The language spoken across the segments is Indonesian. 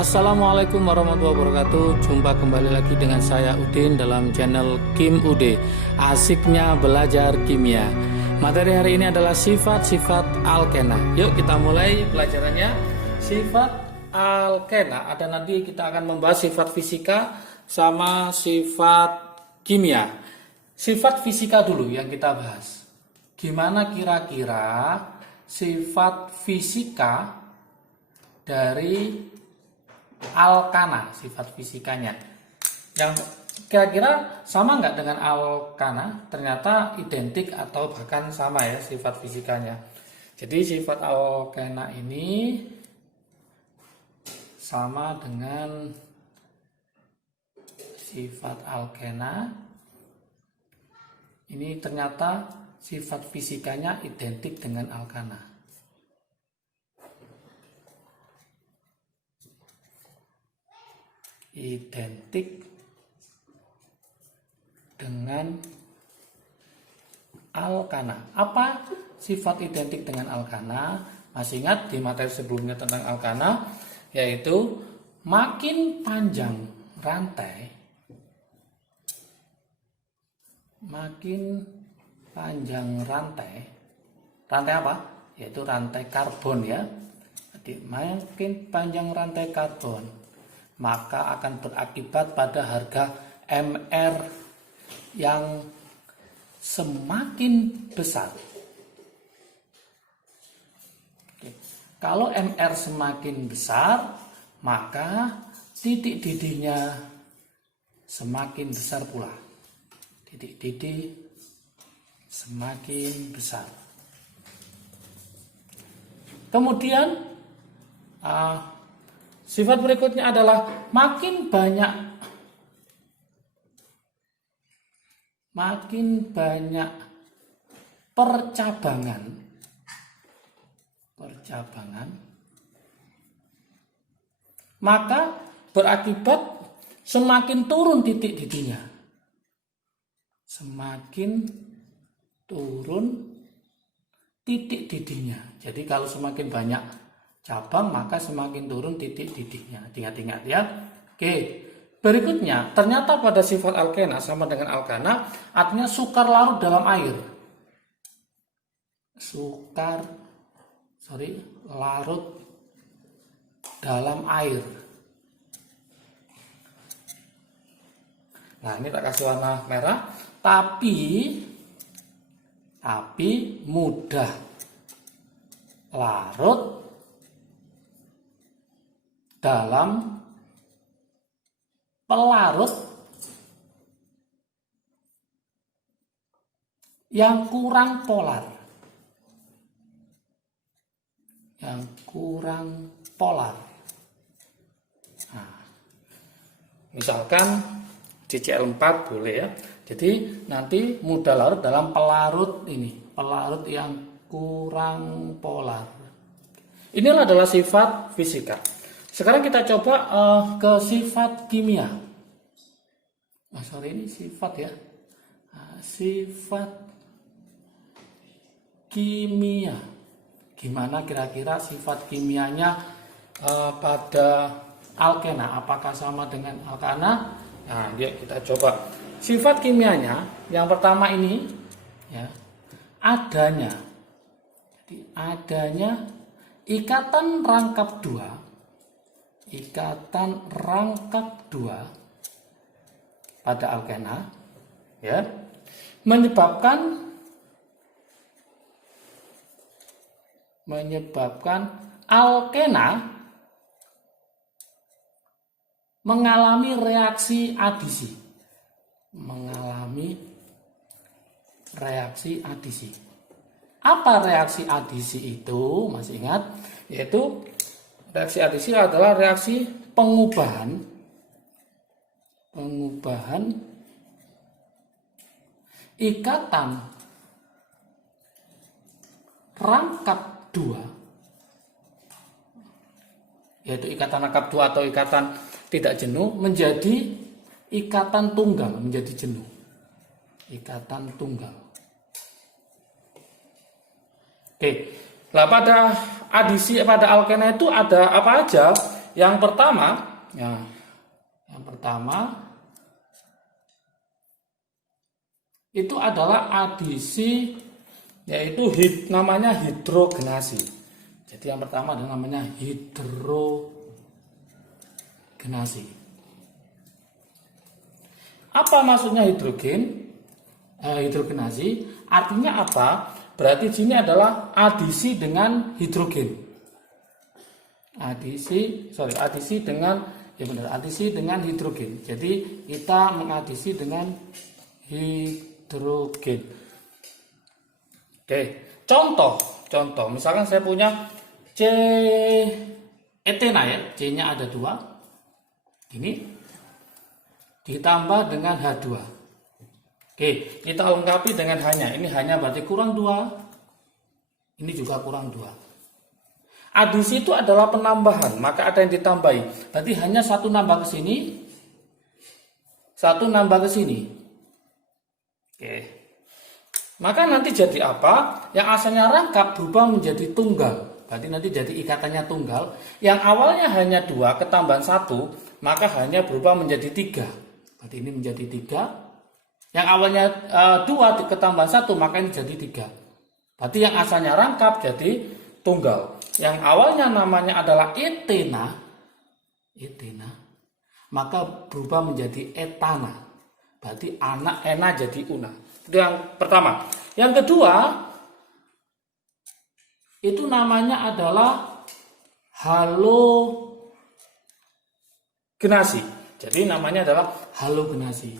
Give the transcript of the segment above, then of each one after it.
Assalamualaikum warahmatullahi wabarakatuh. Jumpa kembali lagi dengan saya Udin dalam channel Kim Ude. Asiknya belajar kimia. Materi hari ini adalah sifat-sifat alkena. Yuk kita mulai pelajarannya. Sifat alkena. Ada nanti kita akan membahas sifat fisika sama sifat kimia. Sifat fisika dulu yang kita bahas. Gimana kira-kira sifat fisika dari alkana, sifat fisikanya yang kira-kira sama nggak dengan alkana? Ternyata identik atau bahkan sama ya sifat fisikanya. Jadi sifat alkana ini sama dengan sifat alkena. Ini ternyata sifat fisikanya identik dengan alkana. Identik dengan alkana. Apa sifat identik dengan alkana? Masih ingat di materi sebelumnya tentang alkana, yaitu makin panjang rantai, rantai apa? Yaitu rantai karbon ya. Jadi makin panjang rantai karbon, maka akan berakibat pada harga MR yang semakin besar. Oke. Kalau MR semakin besar, maka titik didihnya semakin besar pula. Titik didih semakin besar. Kemudian sifat berikutnya adalah makin banyak percabangan, maka berakibat semakin turun titik didihnya. Semakin turun titik didihnya. Jadi kalau semakin banyak cabang, maka semakin turun titik didihnya. Ingat-ingat ya. Oke. Berikutnya, ternyata pada sifat alkena sama dengan alkana, artinya sukar larut dalam air. Larut dalam air. Nah, ini tak kasih warna merah, tapi mudah larut dalam pelarut yang kurang polar. Nah, misalkan CCl4 boleh ya. Jadi nanti mudah larut dalam pelarut yang kurang polar. Inilah adalah sifat fisika. Sekarang kita coba ke sifat kimia. Ini sifat ya. Sifat kimia. Gimana kira-kira sifat kimianya pada alkena? Apakah sama dengan alkana? Nah, kita coba. Sifat kimianya yang pertama ini ya, adanya ikatan rangkap dua pada alkena ya, menyebabkan alkena mengalami reaksi adisi. Apa reaksi adisi itu? Masih ingat? Yaitu reaksi adisi adalah reaksi pengubahan ikatan rangkap dua, yaitu ikatan rangkap dua atau ikatan tidak jenuh menjadi ikatan tunggal, menjadi jenuh. Ikatan tunggal. Oke. Nah, pada adisi pada alkena itu ada apa aja? Yang pertama, ya, yang pertama itu adalah adisi, yaitu namanya hidrogenasi. Jadi yang pertama adalah namanya hidrogenasi. Apa maksudnya hidrogenasi? Artinya apa? Berarti sini adalah adisi dengan hidrogen. Adisi dengan hidrogen. Jadi kita mengadisi dengan hidrogen. Oke, contoh. Misalkan saya punya C etena ya, C-nya ada 2. Ini ditambah dengan H2. Oke, kita lengkapi dengan hanya. Ini hanya berarti kurang 2. Ini juga kurang 2. Adisi itu adalah penambahan, maka ada yang ditambahi. Berarti hanya satu nambah ke sini, satu nambah ke sini. Oke. Maka nanti jadi apa? Yang asalnya rangkap berubah menjadi tunggal. Berarti nanti jadi ikatannya tunggal. Yang awalnya hanya 2 ketambahan 1, maka hanya berubah menjadi 3. Berarti ini menjadi 3. Yang awalnya 2 ketambahan 1, maka ini jadi 3. Berarti yang asalnya rangkap jadi tunggal. Yang awalnya namanya adalah etena, maka berubah menjadi etana. Berarti anak ena jadi una. Itu yang pertama. Yang kedua, itu namanya adalah halogenasi. Jadi namanya adalah halogenasi.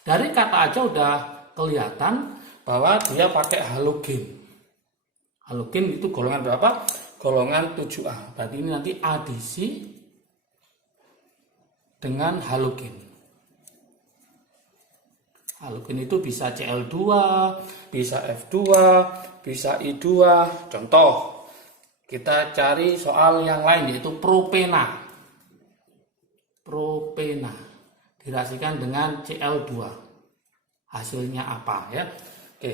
Dari kata aja udah kelihatan bahwa dia pakai halogen. Halogen itu golongan berapa? Golongan 7A. Berarti ini nanti adisi dengan halogen. Halogen itu bisa Cl2, bisa F2, bisa I2. Contoh, kita cari soal yang lain yaitu propena. Propena direaksikan dengan Cl2. Hasilnya apa ya? Oke.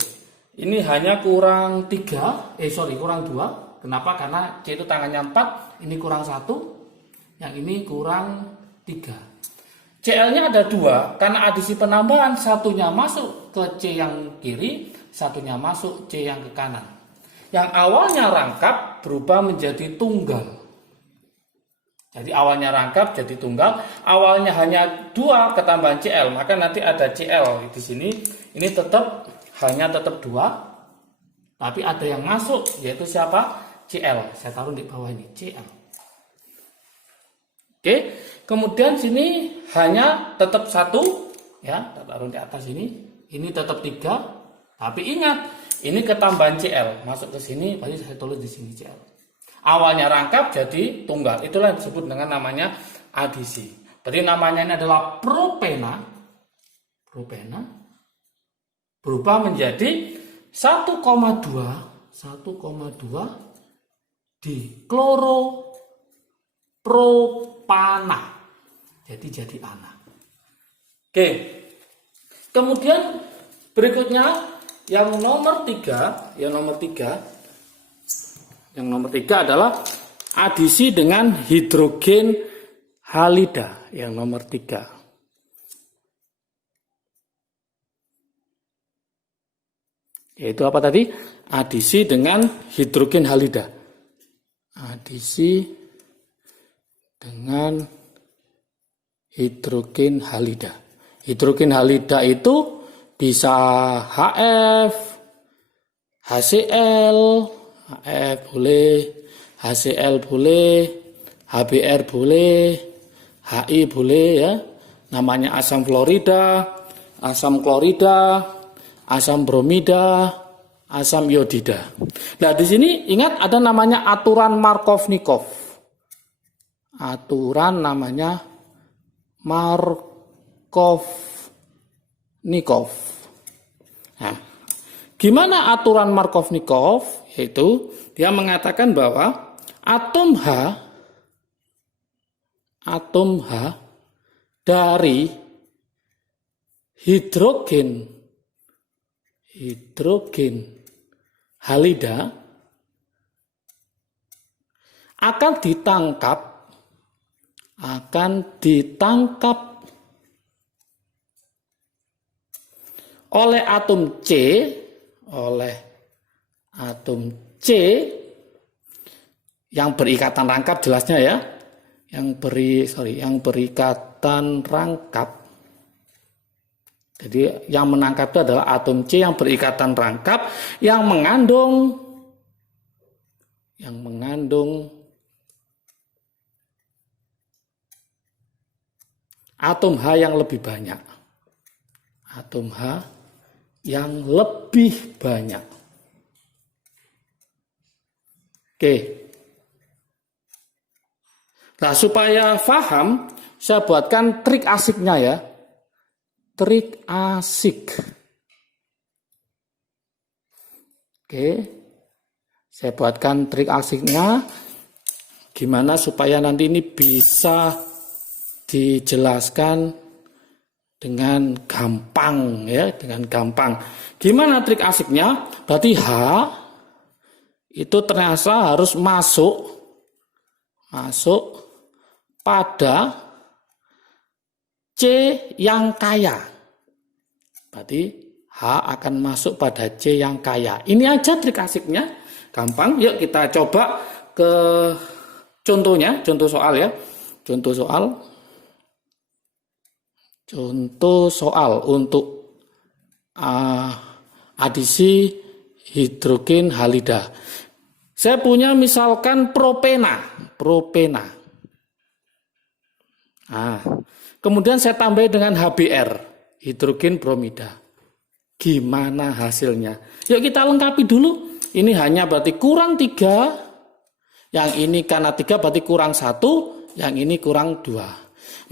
Ini hanya kurang 2. Kenapa? Karena C itu tangannya 4, ini kurang 1, yang ini kurang 3. Cl-nya ada 2, karena adisi penambahan satunya masuk ke C yang kiri, satunya masuk C yang ke kanan. Yang awalnya rangkap berubah menjadi tunggal. Jadi awalnya rangkap jadi tunggal, awalnya hanya 2 ketambahan Cl, maka nanti ada Cl di sini. Ini hanya tetap 2, tapi ada yang masuk, yaitu siapa? Cl. Saya taruh di bawah ini, Cl. Oke, kemudian sini hanya tetap 1, ya, kita taruh di atas ini. Ini tetap 3, tapi ingat, ini ketambahan Cl masuk ke sini, berarti saya tulis di sini Cl. Awalnya rangkap jadi tunggal, itulah yang disebut dengan namanya adisi. Berarti namanya ini adalah propena. Berubah menjadi 1,2 di kloropropana. Jadi ana. Oke. Kemudian berikutnya yang nomor 3 adalah adisi dengan hidrogen halida yang nomor 3. Yaitu apa tadi? Adisi dengan hidrogen halida. Adisi dengan hidrogen halida. Hidrogen halida itu bisa HF, HCl, HF boleh, HCl boleh, HBr boleh, HI boleh ya. Namanya asam fluorida, asam klorida, asam bromida, asam iodida. Nah, di sini ingat ada namanya aturan Markovnikov. Aturan namanya Markovnikov. Nah, gimana aturan Markovnikov? Yaitu dia mengatakan bahwa atom H dari hidrogen halida akan ditangkap oleh atom C yang berikatan rangkap, jelasnya ya, yang berikatan rangkap. Jadi yang menangkap itu adalah atom C yang berikatan rangkap yang mengandung atom H yang lebih banyak. Atom H yang lebih banyak. Oke. Nah, supaya paham, saya buatkan trik asiknya ya. Trik asik. Oke. Saya buatkan trik asiknya. Gimana supaya nanti ini bisa dijelaskan dengan gampang ya, dengan gampang. Gimana trik asiknya? Berarti H itu ternyata harus masuk pada C yang kaya. Berarti H akan masuk pada C yang kaya. Ini aja trik asiknya, gampang. Yuk kita coba ke contohnya, contoh soal ya. Contoh soal untuk adisi hidrogen halida. Saya punya misalkan propena. Nah, kemudian saya tambah dengan HBr, hidrogen bromida. Gimana hasilnya? Yuk kita lengkapi dulu. Ini hanya berarti kurang 3. Yang ini karena 3 berarti kurang 1. Yang ini kurang 2.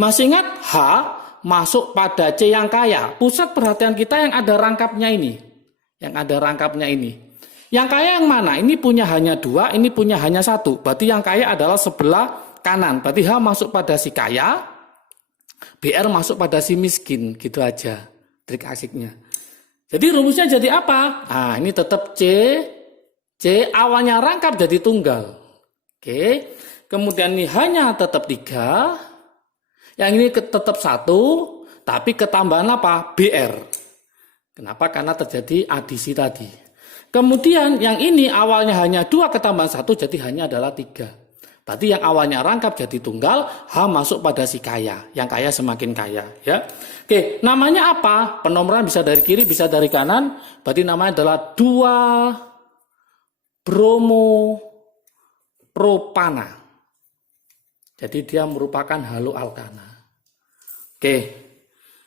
Masih ingat H masuk pada C yang kaya. Pusat perhatian kita yang ada rangkapnya ini. Yang kaya yang mana? Ini punya hanya 2, ini punya hanya 1. Berarti yang kaya adalah sebelah kanan. Berarti H masuk pada si kaya, BR masuk pada si miskin. Gitu aja trik asiknya. Jadi rumusnya jadi apa? Nah, ini tetap C awalnya rangkap jadi tunggal. Oke. Kemudian ini hanya tetap 3. Yang ini tetap 1, tapi ketambahan apa? BR. Kenapa? Karena terjadi adisi tadi. Kemudian yang ini awalnya hanya 2 ketambahan 1, jadi hanya adalah 3. Berarti yang awalnya rangkap jadi tunggal, H masuk pada si kaya. Yang kaya semakin kaya. Ya. Oke, namanya apa? Penomoran bisa dari kiri, bisa dari kanan. Berarti namanya adalah 2-bromopropana. Jadi dia merupakan haloalkana. Oke.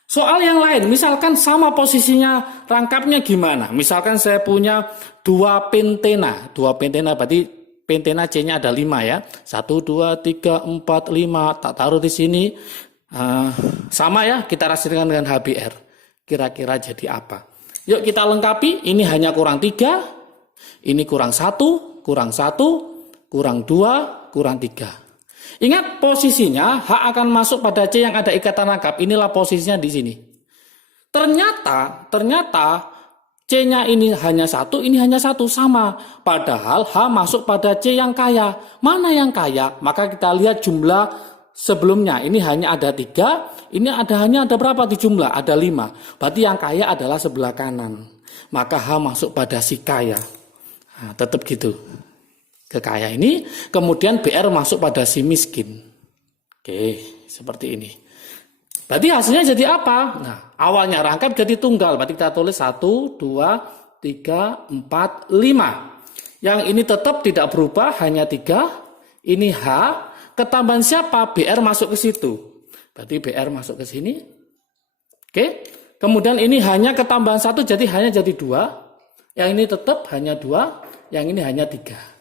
Soal yang lain, misalkan sama posisinya rangkapnya gimana? Misalkan saya punya 2 pentena. 2 pentena berarti pentena C-nya ada 5 ya. 1, 2, 3, 4, 5. Tak taruh di sini. Sama ya, kita rasakan dengan HBr. Kira-kira jadi apa? Yuk kita lengkapi. Ini hanya kurang 3. Ini kurang 1, kurang 1, kurang 2, kurang 3. Ingat posisinya H akan masuk pada C yang ada ikatan rangkap. Inilah posisinya di sini. Ternyata C-nya ini hanya 1, ini hanya 1 sama. Padahal H masuk pada C yang kaya. Mana yang kaya? Maka kita lihat jumlah sebelumnya. Ini hanya ada 3, ini hanya ada berapa di jumlah? Ada 5. Berarti yang kaya adalah sebelah kanan. Maka H masuk pada si kaya. Nah, tetap gitu. Kekaya ini, kemudian BR masuk pada si miskin. Oke, seperti ini. Berarti hasilnya jadi apa? Nah, awalnya rangkap jadi tunggal. Berarti kita tulis 1, 2, 3, 4, 5. Yang ini tetap tidak berubah, hanya 3. Ini H, ketambahan siapa? BR masuk ke situ. Berarti BR masuk ke sini. Oke, kemudian ini hanya ketambahan 1, jadi hanya jadi 2. Yang ini tetap hanya 2, yang ini hanya 3.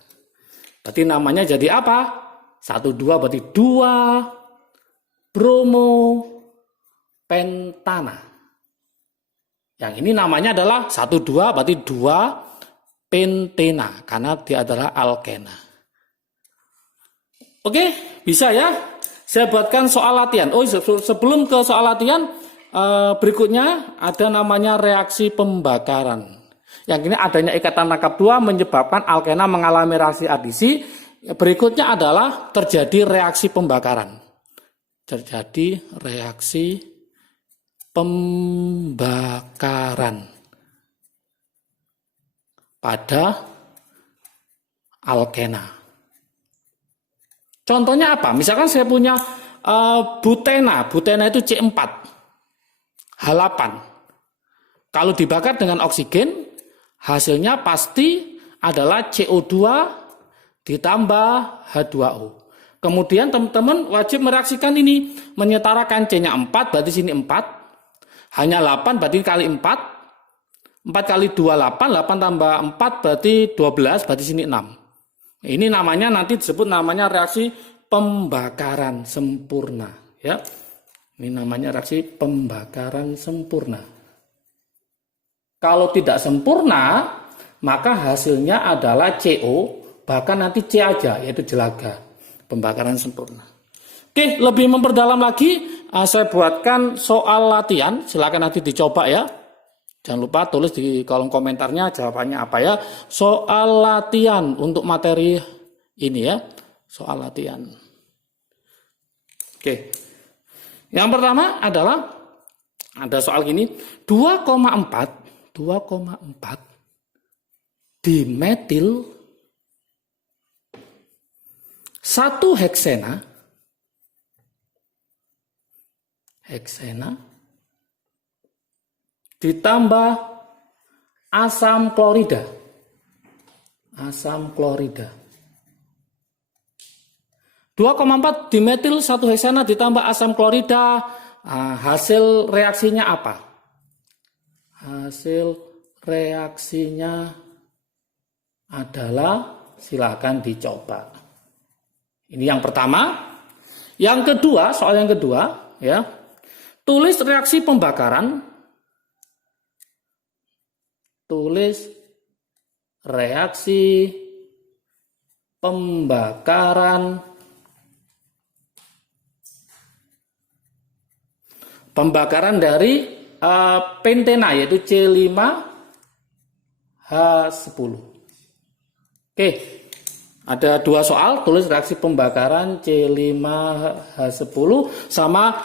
Berarti namanya jadi apa? 1, 2 berarti 2 bromopentana. Yang ini namanya adalah 1, 2 berarti 2 pentena. Karena dia adalah alkena. Oke, bisa ya? Saya buatkan soal latihan. Oh, sebelum ke soal latihan, berikutnya ada namanya reaksi pembakaran. Yang ini adanya ikatan rangkap 2 menyebabkan alkena mengalami reaksi adisi. Berikutnya adalah terjadi reaksi pembakaran. Terjadi reaksi pembakaran pada alkena. Contohnya apa? Misalkan saya punya butena itu C4, H8. Kalau dibakar dengan oksigen, hasilnya pasti adalah CO2 ditambah H2O. Kemudian teman-teman wajib mereaksikan ini, menyetarakan C-nya 4, berarti sini 4. Hanya 8, berarti kali 4. 4 kali 2, 8. 8 tambah 4, berarti 12, berarti sini 6. Ini namanya nanti disebut namanya reaksi pembakaran sempurna. Ya. Ini namanya reaksi pembakaran sempurna. Kalau tidak sempurna, maka hasilnya adalah CO, bahkan nanti C aja, yaitu jelaga. Pembakaran sempurna. Oke, lebih memperdalam lagi, saya buatkan soal latihan. Silakan nanti dicoba ya. Jangan lupa tulis di kolom komentarnya jawabannya apa ya. Soal latihan untuk materi ini ya. Soal latihan. Oke. Yang pertama adalah ada soal gini, 2,4 dimetil 1 heksena ditambah asam klorida. 2,4 dimetil 1 heksena ditambah asam klorida. Hasil reaksinya apa? Hasil reaksinya adalah, silakan dicoba. Ini yang pertama. Yang kedua, soal yang kedua ya. Tulis reaksi pembakaran. Tulis reaksi pembakaran dari pentena, yaitu C5H10. Oke, ada dua soal, tulis reaksi pembakaran C5H10 sama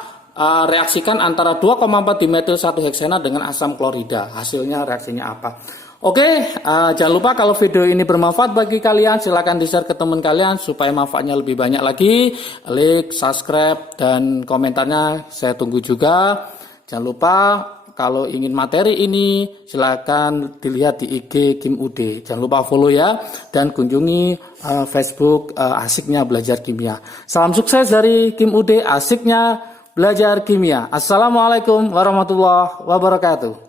reaksikan antara 2,4 dimetil 1 heksena dengan asam klorida. Hasilnya reaksinya apa? Oke, jangan lupa kalau video ini bermanfaat bagi kalian, silakan di-share ke teman kalian supaya manfaatnya lebih banyak lagi. Like, subscribe, dan komentarnya saya tunggu juga. Jangan lupa kalau ingin materi ini silakan dilihat di IG Kim UD. Jangan lupa follow ya, dan kunjungi Facebook Asiknya Belajar Kimia. Salam sukses dari Kim UD, Asiknya Belajar Kimia. Assalamualaikum warahmatullahi wabarakatuh.